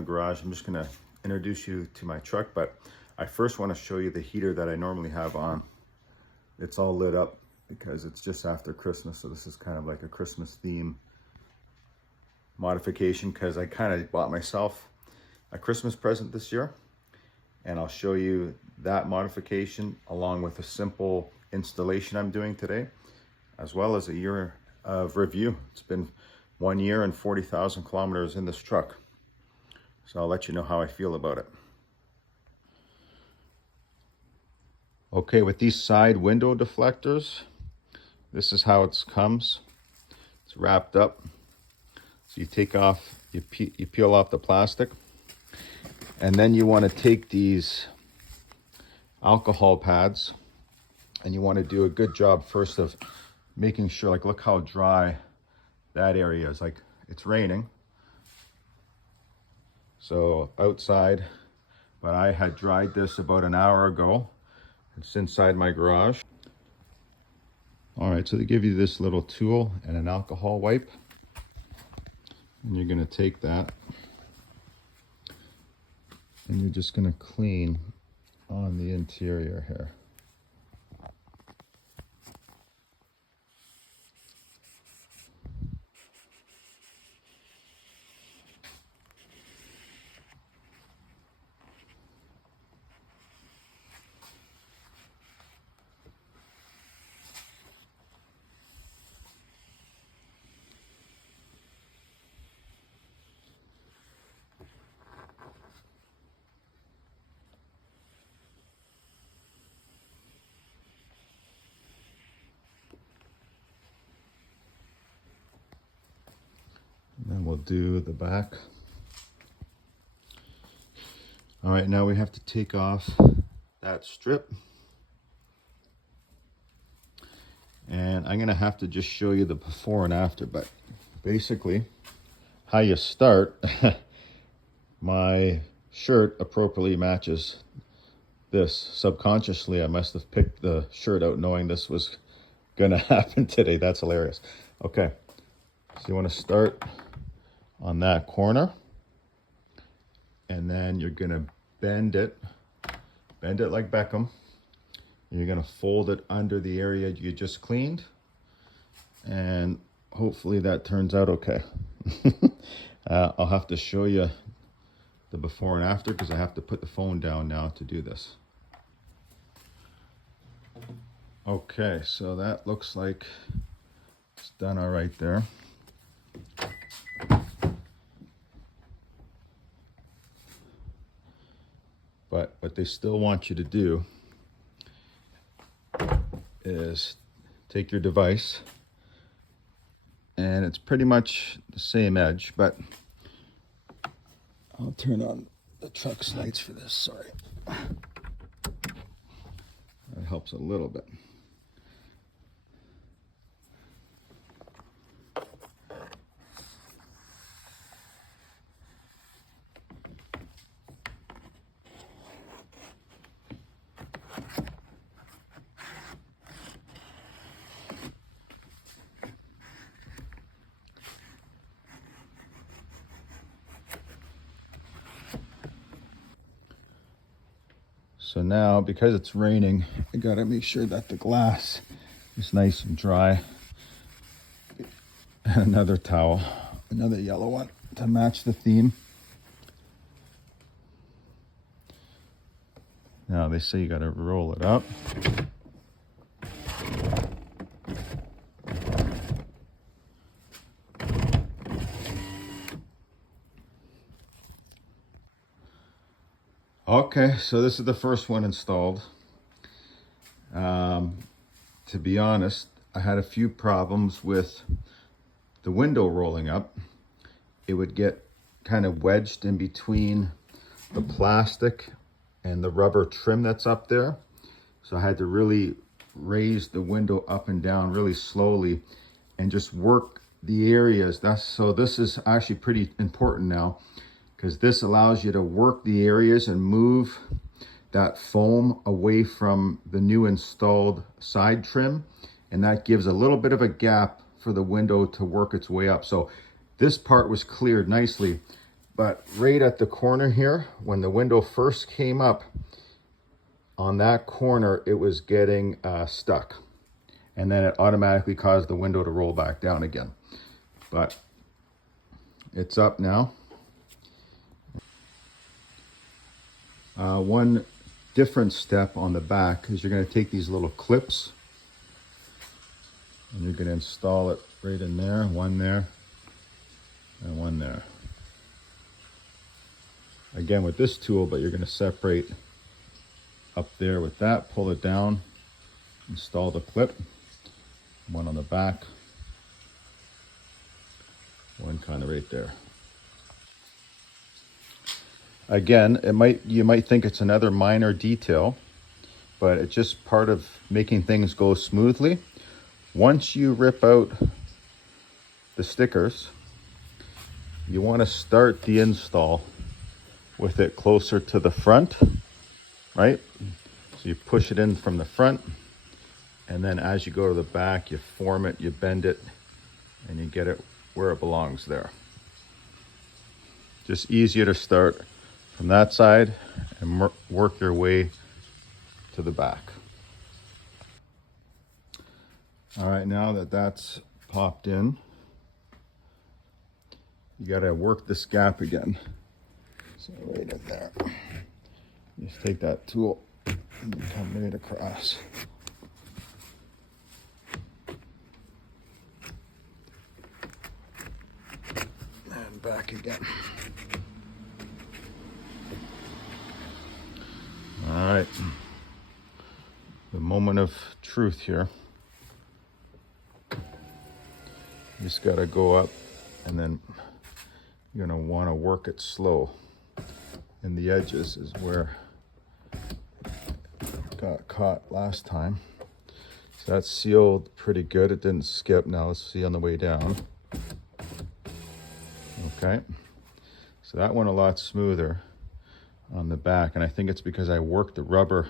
the garage. I'm just gonna introduce you to my truck, but I first want to show you the heater that I normally have on. It's all lit up because it's just after Christmas, so this is kind of like a Christmas theme modification because I kind of bought myself a Christmas present this year, and I'll show you that modification along with a simple installation I'm doing today, as well as a year of review. It's been 1 year and 40,000 kilometers in this truck, so I'll let you know how I feel about it. Okay, with these side window deflectors, this is how it comes. It's wrapped up. So you take off, you peel off the plastic, and then you want to take these alcohol pads and you want to do a good job first of making sure, like, look how dry that area is. Like, it's raining, so outside, but I had dried this about an hour ago. It's inside my garage. All right, so they give you this little tool and an alcohol wipe, and you're going to take that and you're just going to clean on the interior here. Then we'll do the back. All right, now we have to take off that strip. And I'm gonna have to just show you the before and after, but basically how you start, my shirt appropriately matches this. Subconsciously, I must have picked the shirt out knowing this was gonna happen today. That's hilarious. Okay, so you wanna start on that corner, and then you're gonna bend it like Beckham. You're gonna fold it under the area you just cleaned, and hopefully that turns out okay. I'll have to show you the before and after because I have to put the phone down now to do this. Okay, so that looks like it's done all right there. But what they still want you to do is take your device, and it's pretty much the same edge, but I'll turn on the truck's lights for this, sorry. That helps a little bit. So now, because it's raining, I gotta make sure that the glass is nice and dry. And another towel, another yellow one to match the theme. Now they say you gotta roll it up. Okay, so this is the first one installed. To be honest, I had a few problems with the window rolling up. It would get kind of wedged in between the plastic and the rubber trim that's up there. So I had to really raise the window up and down really slowly and just work the areas. So this is actually pretty important now, because this allows you to work the areas and move that foam away from the new installed side trim, and that gives a little bit of a gap for the window to work its way up. So this part was cleared nicely, But right at the corner here, when the window first came up, on that corner, it was getting stuck. And then it automatically caused the window to roll back down again. But it's up now. One different step on the back is you're going to take these little clips and you're going to install it right in there, one there, and one there. Again with this tool, but you're going to separate up there with that, pull it down, install the clip, one on the back, one kind of right there. Again, you might think it's another minor detail, but it's just part of making things go smoothly. Once you rip out the stickers, you want to start the install with it closer to the front, right? So you push it in from the front, and then as you go to the back, you form it, you bend it, and you get it where it belongs there. Just easier to start from that side and work your way to the back. All right, now that that's popped in, you got to work this gap again. So right in there. Just take that tool and come right across. And back again. All right, the moment of truth here. You just gotta go up, and then you're gonna wanna work it slow. And the edges is where it got caught last time. So that's sealed pretty good. It didn't skip. Now let's see on the way down. Okay, so that went a lot smoother on the back, and I think it's because I worked the rubber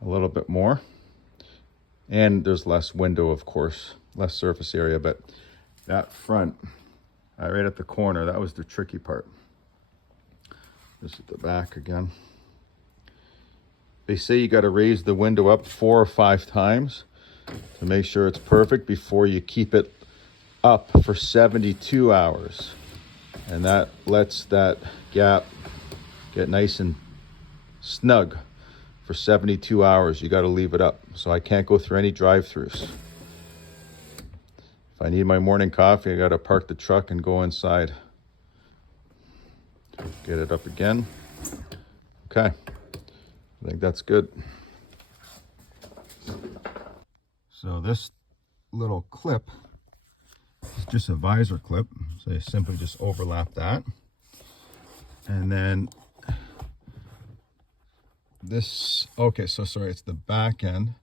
a little bit more, and there's less window, of course, less surface area. But that front, right at the corner, that was the tricky part. This is the back again. They say you got to raise the window up 4 or 5 times to make sure it's perfect before you keep it up for 72 hours, and that lets that gap get nice and snug for 72 hours. You got to leave it up. So I can't go through any drive-throughs. If I need my morning coffee, I got to park the truck and go inside. Get it up again. Okay, I think that's good. So this little clip is just a visor clip. So you simply just overlap that. And then this, okay, so sorry, it's the back end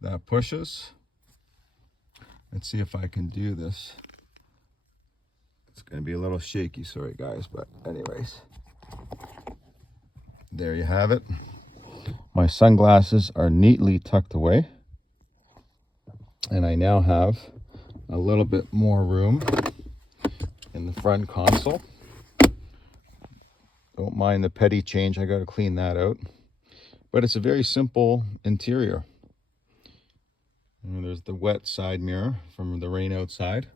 that pushes. Let's see if I can do this. It's going to be a little shaky, sorry guys, but anyways. There you have it. My sunglasses are neatly tucked away. And I now have a little bit more room in the front console. Don't mind the petty change, I got to clean that out. But it's a very simple interior. And there's the wet side mirror from the rain outside.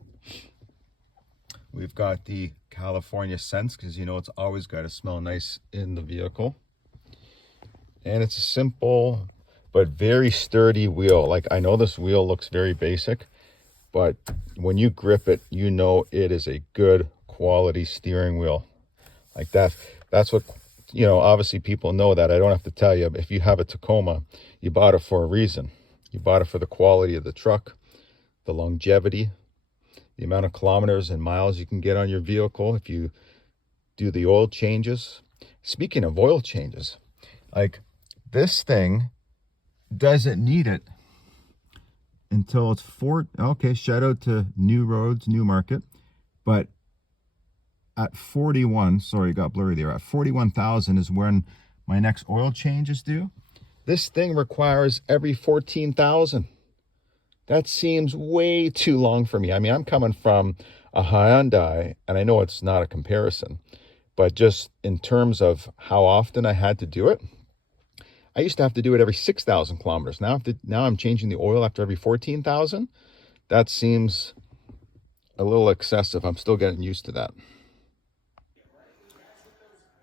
We've got the California scents, because you know it's always got to smell nice in the vehicle. And it's a simple but very sturdy wheel. Like, I know this wheel looks very basic, but when you grip it, you know it is a good quality steering wheel. Like that's what, you know, obviously people know that. I don't have to tell you. If you have a Tacoma, you bought it for a reason. You bought it for the quality of the truck, the longevity, the amount of kilometers and miles you can get on your vehicle if you do the oil changes. Speaking of oil changes, like, this thing doesn't need it until it's okay, shout out to New Roads, New Market, but at 41, sorry, got blurry there, at 41,000 is when my next oil change is due. This thing requires every 14,000. That seems way too long for me. I mean, I'm coming from a Hyundai, and I know it's not a comparison, But just in terms of how often I had to do it, I used to have to do it every 6,000 kilometers. Now I'm changing the oil after every 14,000. That seems a little excessive. I'm still getting used to that.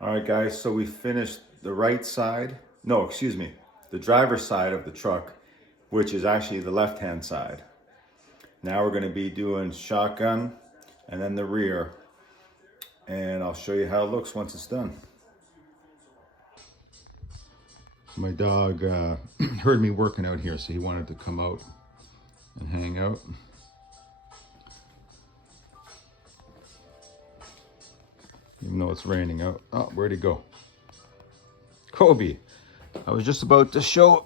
All right, guys, so we finished the right side. No, excuse me, the driver's side of the truck, which is actually the left-hand side. Now we're gonna be doing shotgun and then the rear. And I'll show you how it looks once it's done. My dog heard me working out here, so he wanted to come out and hang out. Even though it's raining out. Oh, where'd he go? Kobe, I was just about to show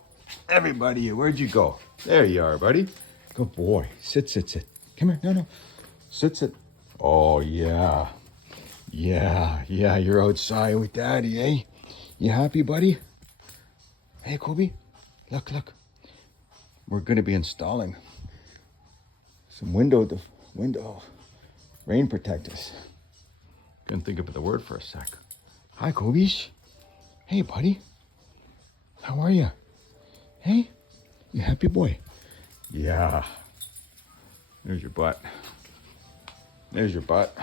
everybody you. Where'd you go? There you are, buddy. Good boy. Sit, sit, sit. Come here. No, no. Sit, sit. Oh, yeah. Yeah, you're outside with Daddy, eh? You happy, buddy? Hey, Kobe. Look. We're going to be installing some window rain protectors. Couldn't think of the word for a sec. Hi, Kobe. Hey, buddy. How are you? Hey, you happy boy? Yeah. There's your butt. There's your butt.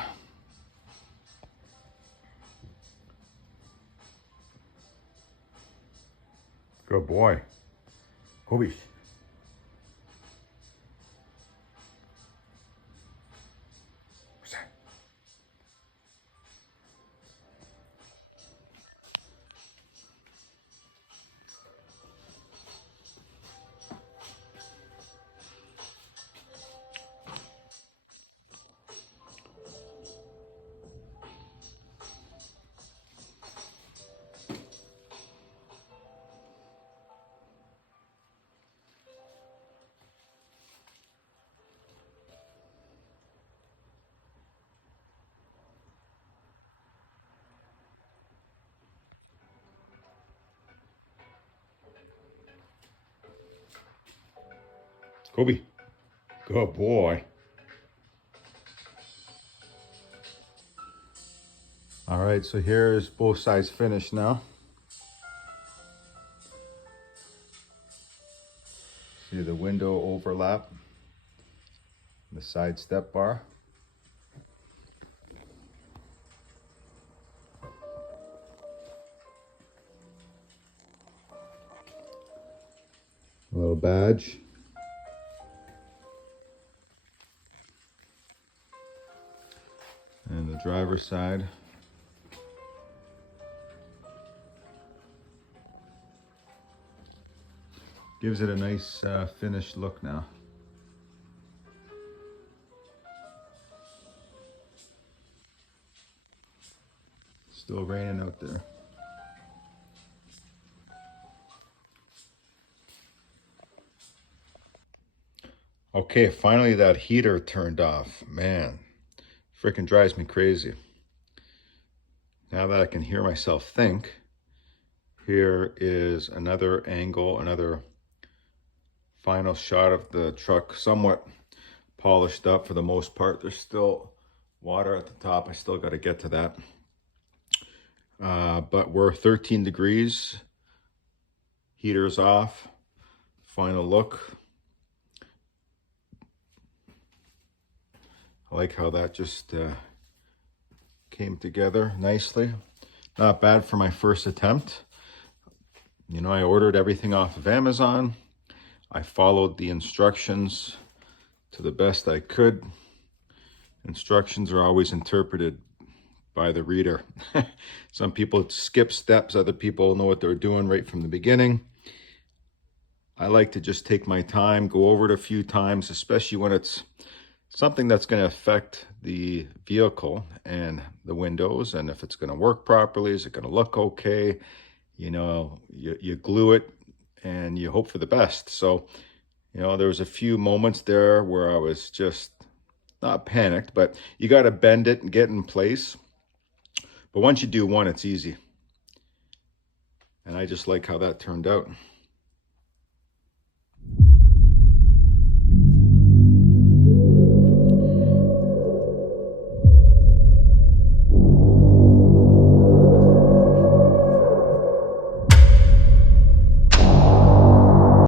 Good boy. Kobe. What's that? Kobe. Good boy. All right, so here's both sides finished now. See the window overlap, the side step bar. A little badge. And the driver's side. Gives it a nice finished look now. Still raining out there. Okay, finally that heater turned off. Man, freaking drives me crazy. Now that I can hear myself think, here is another angle, another final shot of the truck, somewhat polished up for the most part. There's still water at the top. I still got to get to that. But we're 13 degrees. Heater's off. Final look. I like how that just came together nicely. Not bad for my first attempt. You know, I ordered everything off of Amazon. I followed the instructions to the best I could. Instructions are always interpreted by the reader. Some people skip steps, other people know what they're doing right from the beginning. I like to just take my time, go over it a few times, especially when it's something that's going to affect the vehicle and the windows, and if it's going to work properly, is it going to look okay? You know, you glue it and you hope for the best. So, you know, there was a few moments there where I was just not panicked, but you got to bend it and get in place. But once you do one, it's easy. And I just like how that turned out.